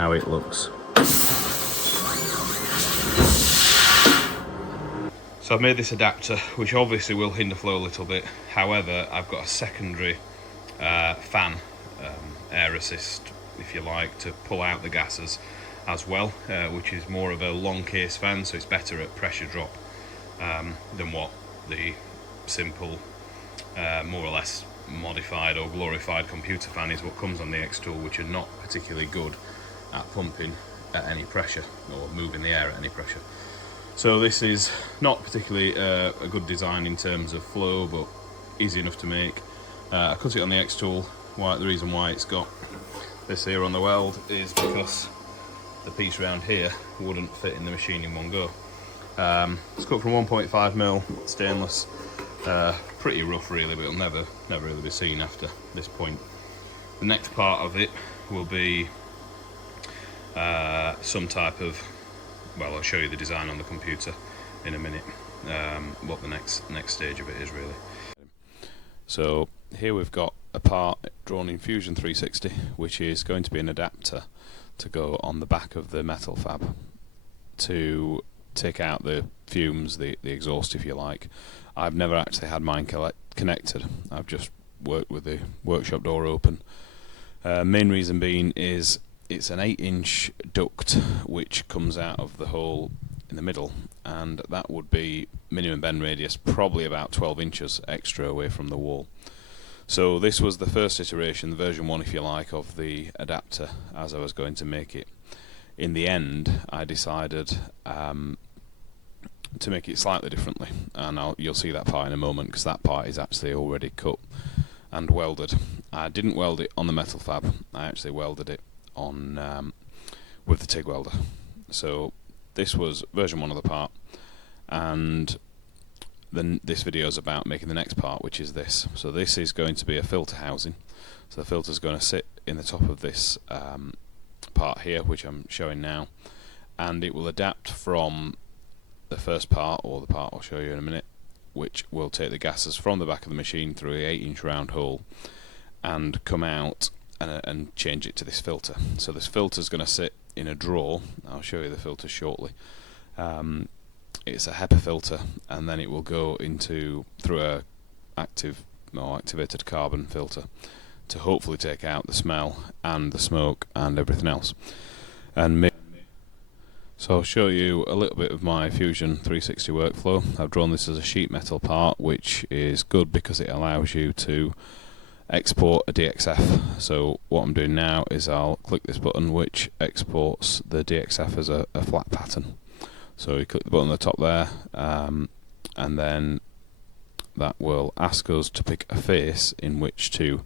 how it looks. So I've made this adapter, which obviously will hinder flow a little bit. However, I've got a secondary fan, air assist, if you like, to pull out the gases as well, which is more of a long case fan, so it's better at pressure drop than what the simple, more or less modified or glorified computer fan is what comes on the Xtool, which are not particularly good at pumping at any pressure or moving the air at any pressure. So this is not particularly a good design in terms of flow, but easy enough to make. I cut it on the Xtool. The reason why it's got this here on the weld is because the piece around here wouldn't fit in the machine in one go. It's cut from 1.5mm stainless. Pretty rough really, but it'll never really be seen after this point. The next part of it will be some type of, well, I'll show you the design on the computer in a minute, what the next stage of it is really. So here we've got a part drawn in Fusion 360, which is going to be an adapter to go on the back of the Metalfab to take out the fumes, the exhaust if you like. I've never actually had mine connected. I've just worked with the workshop door open. Main reason being is it's an 8-inch duct which comes out of the hole in the middle, and that would be minimum bend radius probably about 12 inches extra away from the wall. So this was the first iteration, the version 1 if you like, of the adapter as I was going to make it. In the end I decided to make it slightly differently, and you'll see that part in a moment, because that part is actually already cut and welded. I didn't weld it on the Metalfab, I actually welded it on with the TIG welder. So this was version 1 of the part, and then this video is about making the next part, which is this. So this is going to be a filter housing. So the filter is going to sit in the top of this part here, which I'm showing now, and it will adapt from the first part, or the part I'll show you in a minute, which will take the gases from the back of the machine through an 8-inch round hole and come out and change it to this filter. So this filter is going to sit in a drawer. I'll show you the filter shortly. It's a HEPA filter, and then it will go through a activated carbon filter to hopefully take out the smell and the smoke and everything else. So I'll show you a little bit of my Fusion 360 workflow. I've drawn this as a sheet metal part, which is good because it allows you to export a DXF. So what I'm doing now is I'll click this button, which exports the DXF as a flat pattern. So you click the button at the top there, and then that will ask us to pick a face in which to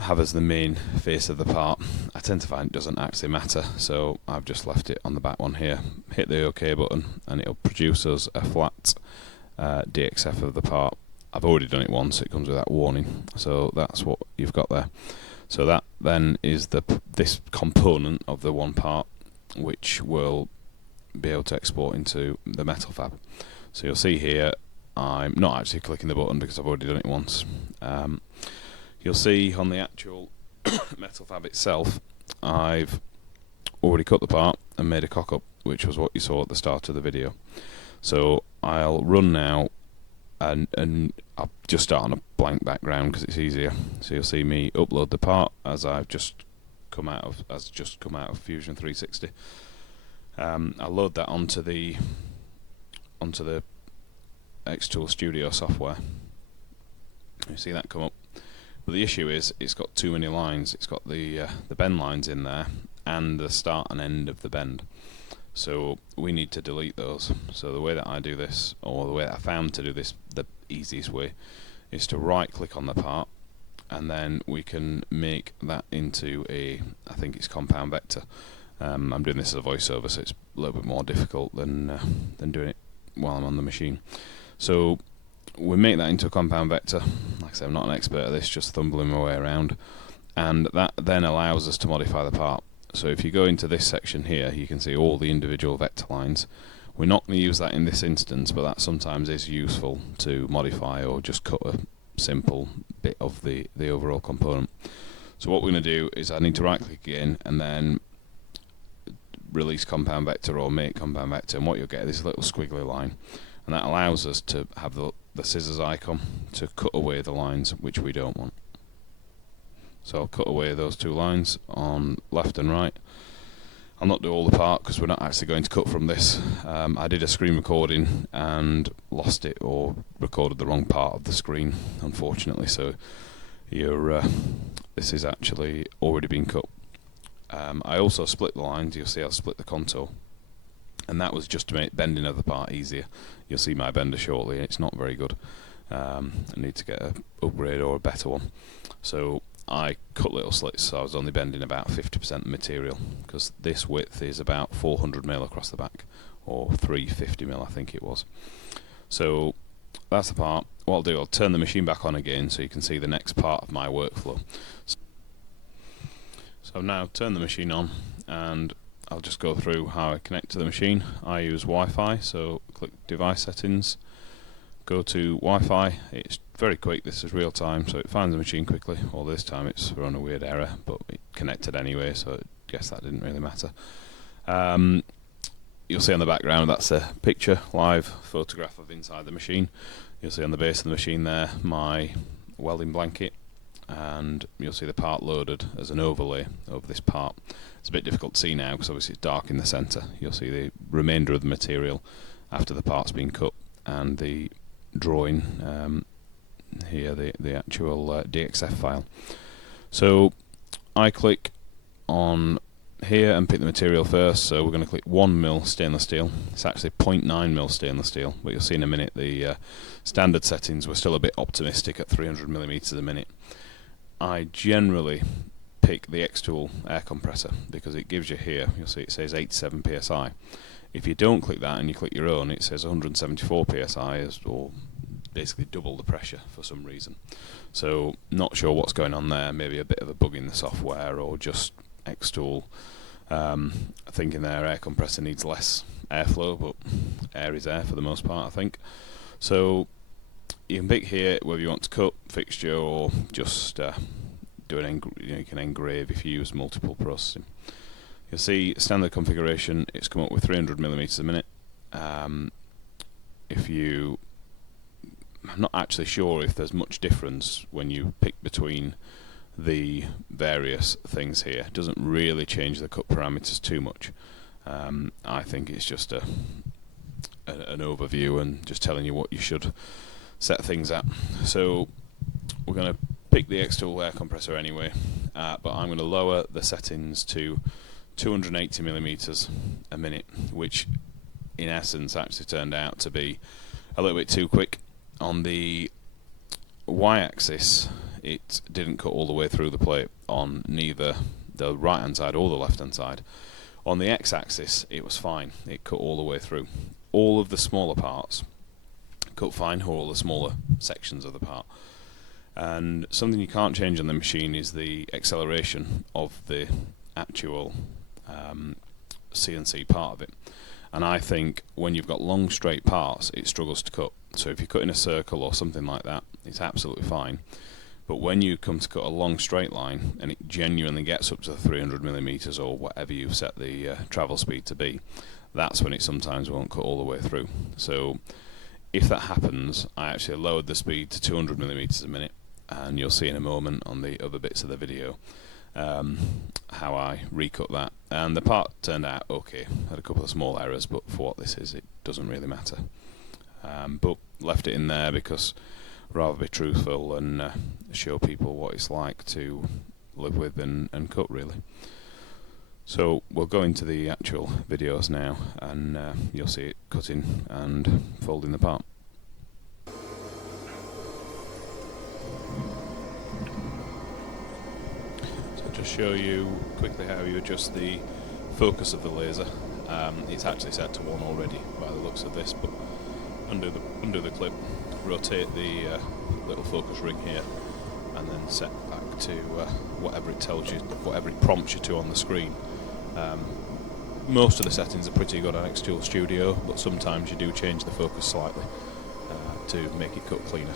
have as the main face of the part. I tend to find it doesn't actually matter, so I've just left it on the back one here. Hit the OK button and it'll produce us a flat DXF of the part. I've already done it once, it comes with that warning, so that's what you've got there. So that then is this component of the one part, which will be able to export into the Metalfab. So you'll see here I'm not actually clicking the button because I've already done it once. You'll see on the actual Metalfab itself I've already cut the part and made a cock-up, which was what you saw at the start of the video. So I'll run now, and I'll just start on a blank background because it's easier. So you'll see me upload the part as I've just come out of Fusion 360. I'll load that onto the Xtool Studio software. You see that come up. But the issue is it's got too many lines. It's got the bend lines in there and the start and end of the bend. So we need to delete those. So the way that I do this, or the way that I found to do this, the easiest way, is to right click on the part, and then we can make that into I think it's compound vector. I'm doing this as a voiceover, so it's a little bit more difficult than doing it while I'm on the machine. So we make that into a compound vector. Like I said, I'm not an expert at this, just thumbling my way around, and that then allows us to modify the part. So if you go into this section here, you can see all the individual vector lines. We're not going to use that in this instance, but that sometimes is useful to modify or just cut a simple bit of the overall component. So what we're going to do is I need to right click again and then release compound vector or make compound vector, and what you'll get is this little squiggly line, and that allows us to have the scissors icon to cut away the lines which we don't want. So I'll cut away those two lines on left and right. I'll not do all the part because we're not actually going to cut from this. I did a screen recording and lost it or recorded the wrong part of the screen, unfortunately, so this is actually already been cut. I also split the lines. You'll see I've split the contour, and that was just to make bending of the part easier. You'll see my bender shortly. It's not very good. I need to get an upgrade or a better one. So I cut little slits, so I was only bending about 50% material, because this width is about 400mm across the back, or 350mm I think it was. So that's the part. What I'll do, I'll turn the machine back on again so you can see the next part of my workflow. So I've now turned the machine on, and I'll just go through how I connect to the machine. I use Wi-Fi, so click device settings, go to Wi-Fi. It's very quick, this is real time, so it finds the machine quickly. Well, this time it's thrown a weird error, but it connected anyway, so I guess that didn't really matter. You'll see on the background that's a picture, live photograph of inside the machine. You'll see on the base of the machine there my welding blanket, and you'll see the part loaded as an overlay over this part. It's a bit difficult to see now because obviously it's dark in the centre. You'll see the remainder of the material after the part's been cut, and the drawing here, the actual DXF file. So I click on here and pick the material first, so we're going to click 1mm stainless steel. It's actually 0.9mm stainless steel, but you'll see in a minute the standard settings were still a bit optimistic at 300mm a minute. I generally pick the Xtool air compressor because it gives you here, you'll see it says 87 psi. If you don't click that and you click your own, it says 174 psi, or basically double the pressure for some reason. So not sure what's going on there, maybe a bit of a bug in the software, or just Xtool thinking their air compressor needs less airflow, but air is air for the most part, I think. So you can pick here whether you want to cut, fixture, or just do you can engrave if you use multiple processing. You'll see standard configuration, it's come up with 300mm a minute. I'm not actually sure if there's much difference when you pick between the various things here. It doesn't really change the cut parameters too much. I think it's just an overview and just telling you what you should set things at. So we're going to pick the Xtool air compressor anyway, but I'm going to lower the settings to 280mm a minute, which in essence actually turned out to be a little bit too quick. On the y-axis it didn't cut all the way through the plate on neither the right hand side or the left hand side. On the x-axis it was fine, it cut all the way through. All of the smaller parts cut fine, or all the smaller sections of the part. And something you can't change on the machine is the acceleration of the actual CNC part of it. And I think when you've got long straight parts it struggles to cut. So if you cut in a circle or something like that, it's absolutely fine. But when you come to cut a long straight line and it genuinely gets up to 300mm or whatever you've set the travel speed to be, that's when it sometimes won't cut all the way through. So if that happens, I actually lowered the speed to 200mm a minute, and you'll see in a moment on the other bits of the video how I recut that. And the part turned out okay. Had a couple of small errors, but for what this is, it doesn't really matter. But left it in there because rather be truthful and show people what it's like to live with and cut, really. So we'll go into the actual videos now, and you'll see it cutting and folding the part. So just show you quickly how you adjust the focus of the laser. It's actually set to 1 already by the looks of this, but undo the clip, rotate the little focus ring here, and then set back to whatever it tells you, whatever it prompts you to on the screen. Most of the settings are pretty good on Xtool Studio, but sometimes you do change the focus slightly to make it cut cleaner.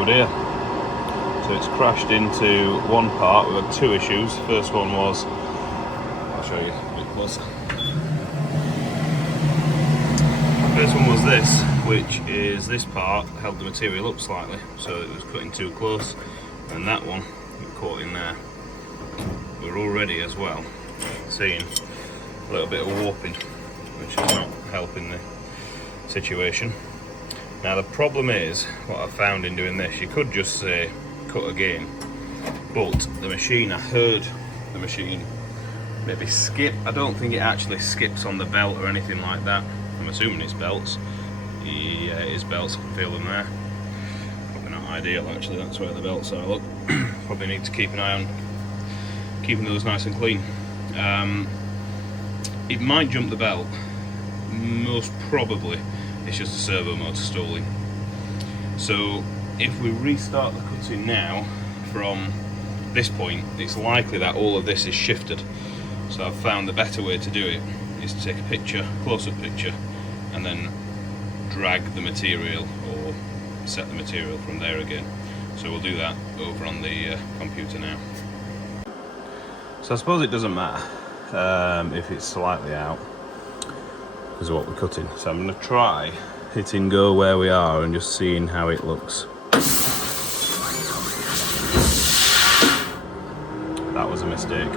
Oh dear. So it's crashed into one part. We've had two issues. First one was, I'll show you a bit closer. First one was this, which is this part held the material up slightly, so it was cutting too close, and that one caught in there. We're already as well seeing a little bit of warping, which is not helping the situation. Now the problem is, what I've found in doing this, you could just say cut again, but the machine, I heard the machine maybe skip. I don't think it actually skips on the belt or anything like that. I'm assuming it's belts. Yeah, it is belts, I can feel them there. Probably not ideal actually, that's where the belts are, look. Probably need to keep an eye on keeping those nice and clean. It might jump the belt. Most probably it's just a servo motor stalling. So if we restart the cutting now from this point, it's likely that all of this is shifted. So I've found the better way to do it is to take a picture, close-up picture, and then drag the material or set the material from there again. So we'll do that over on the computer now. So I suppose it doesn't matter if it's slightly out because of what we're cutting. So I'm going to try hitting go where we are and just seeing how it looks. That was a mistake.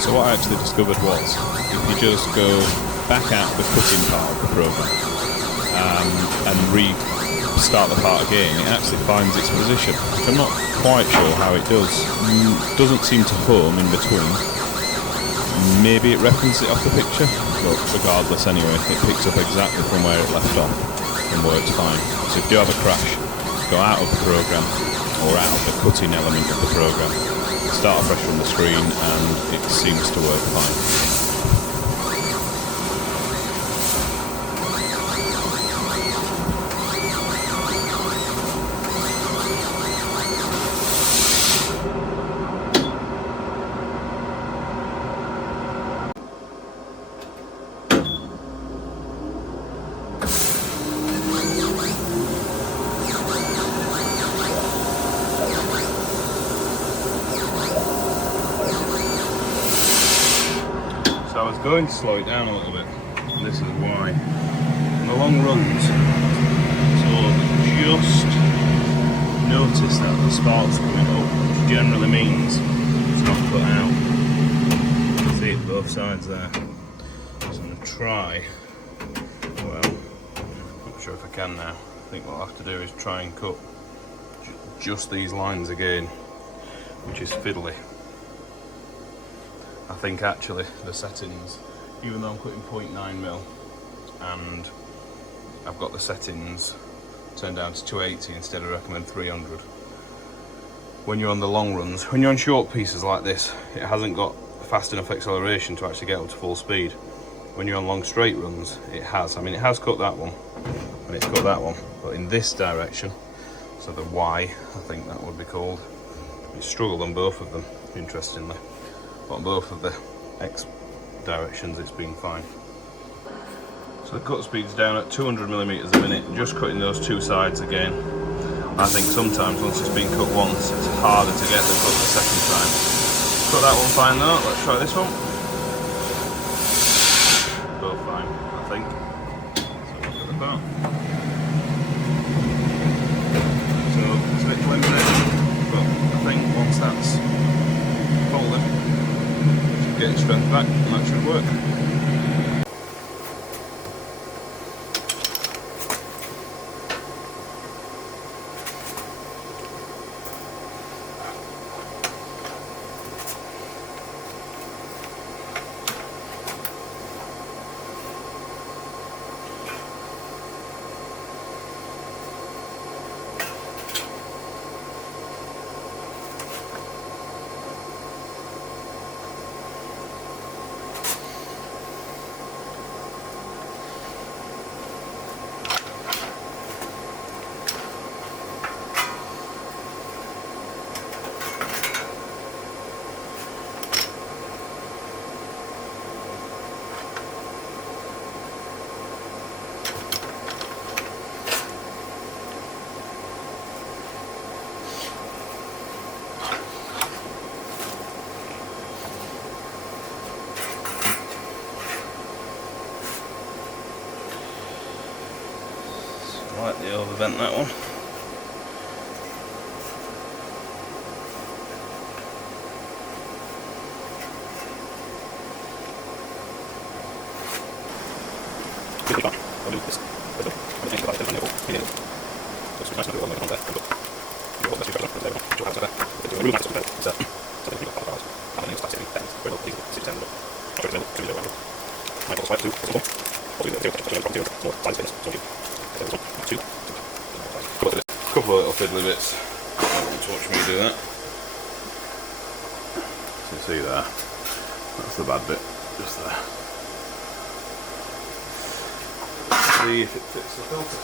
So what I actually discovered was, if you just go back out the cutting part of the program and restart the part again, it actually finds its position, which I'm not quite sure how it does. Doesn't seem to home in between. Maybe it references it off the picture, but regardless anyway, it picks up exactly from where it left off and works fine. So if you do have a crash, go out of the program or out of the cutting element of the program, start afresh from the screen, and it seems to work fine. I was going to slow it down a little bit, and this is why. On the long runs, so just notice that the spark's coming up, which generally means it's not put out. You can see it both sides there. So I'm going to try, well, not sure if I can now. I think what I'll have to do is try and cut just these lines again, which is fiddly. I think actually the settings, even though I'm cutting 0.9mm and I've got the settings turned down to 280 instead of recommend 300, when you're on the long runs, when you're on short pieces like this, it hasn't got fast enough acceleration to actually get up to full speed. When you're on long straight runs, it has. I mean, it has cut that one and it's cut that one, but in this direction, so the Y, I think that would be called, it struggled on both of them, interestingly. But on both of the X directions it's been fine. So the cut speed's down at 200mm a minute, just cutting those two sides again. I think sometimes once it's been cut once, it's harder to get the cut the second time. Cut that one fine though, let's try this one. Both fine, I think. So look at the part. So it's a bit flimsy, but I think once that's folded, getting strength back, and that should work. slightly overbent that one. Couple of little fiddly bits. Watch me do that. So you see there, that's the bad bit, just there. See if it fits the filter.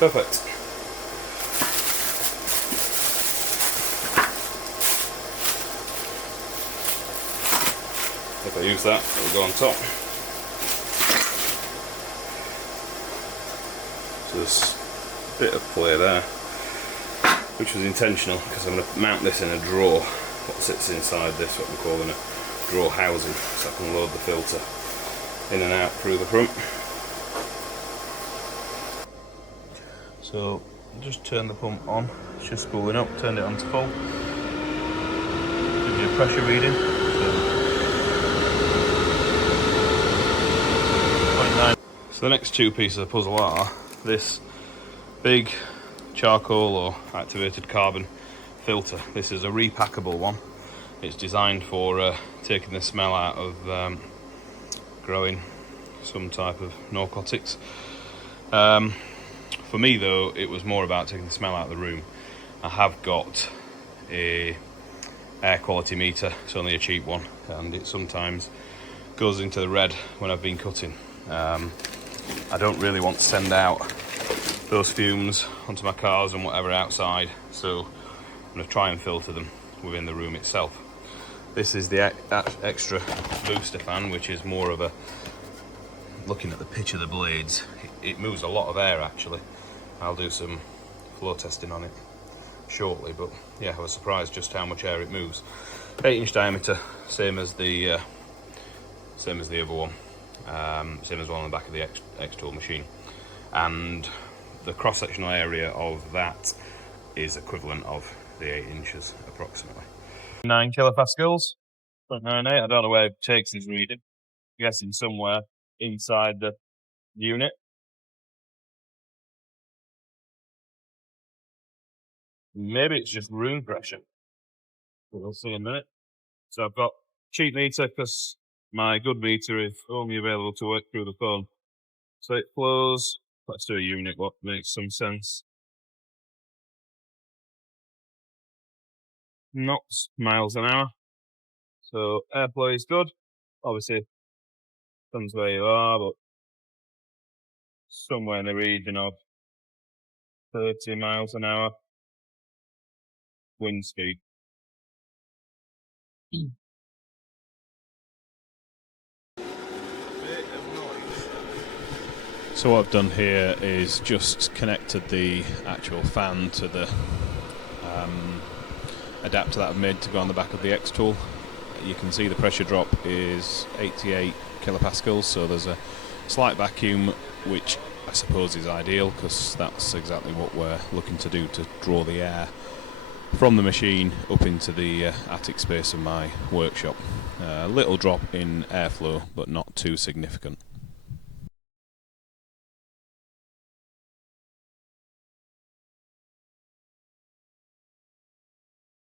Perfect. If I use that, it will go on top. So there's a bit of play there, which was intentional because I'm going to mount this in a drawer, what sits inside this, what we're calling a drawer housing, so I can load the filter in and out through the front. So just turn the pump on, it's just spooling up, turned it on to full. Gives you a pressure reading. So the next two pieces of the puzzle are this big charcoal or activated carbon filter. This is a repackable one. It's designed for taking the smell out of growing some type of narcotics. For me though, it was more about taking the smell out of the room. I have got a air quality meter, it's only a cheap one, and it sometimes goes into the red when I've been cutting. I don't really want to send out those fumes onto my cars and whatever outside, so I'm going to try and filter them within the room itself. This is the extra booster fan, which is more of a, looking at the pitch of the blades, it moves a lot of air actually. I'll do some flow testing on it shortly, but yeah, I was surprised just how much air it moves. 8-inch diameter, same as the other one. Same as one on the back of the Xtool machine, and the cross-sectional area of that is equivalent of the 8 inches approximately. 9 kilopascals, 0.98. I don't know where it takes his reading. I'm guessing somewhere inside the unit. Maybe it's just room pressure. We'll see in a minute. So I've got cheap meter because my good meter is only available to work through the phone. So it flows, let's do a unit, what makes some sense. Knots, miles an hour. So airflow is good. Obviously, depends where you are, but somewhere in the region of 30 miles an hour wind speed. So what I've done here is just connected the actual fan to the adapter that I've made to go on the back of the Xtool. You can see the pressure drop is 88 kilopascals, so there's a slight vacuum, which I suppose is ideal because that's exactly what we're looking to do, to draw the air from the machine up into the attic space of my workshop. A little drop in airflow, but not too significant.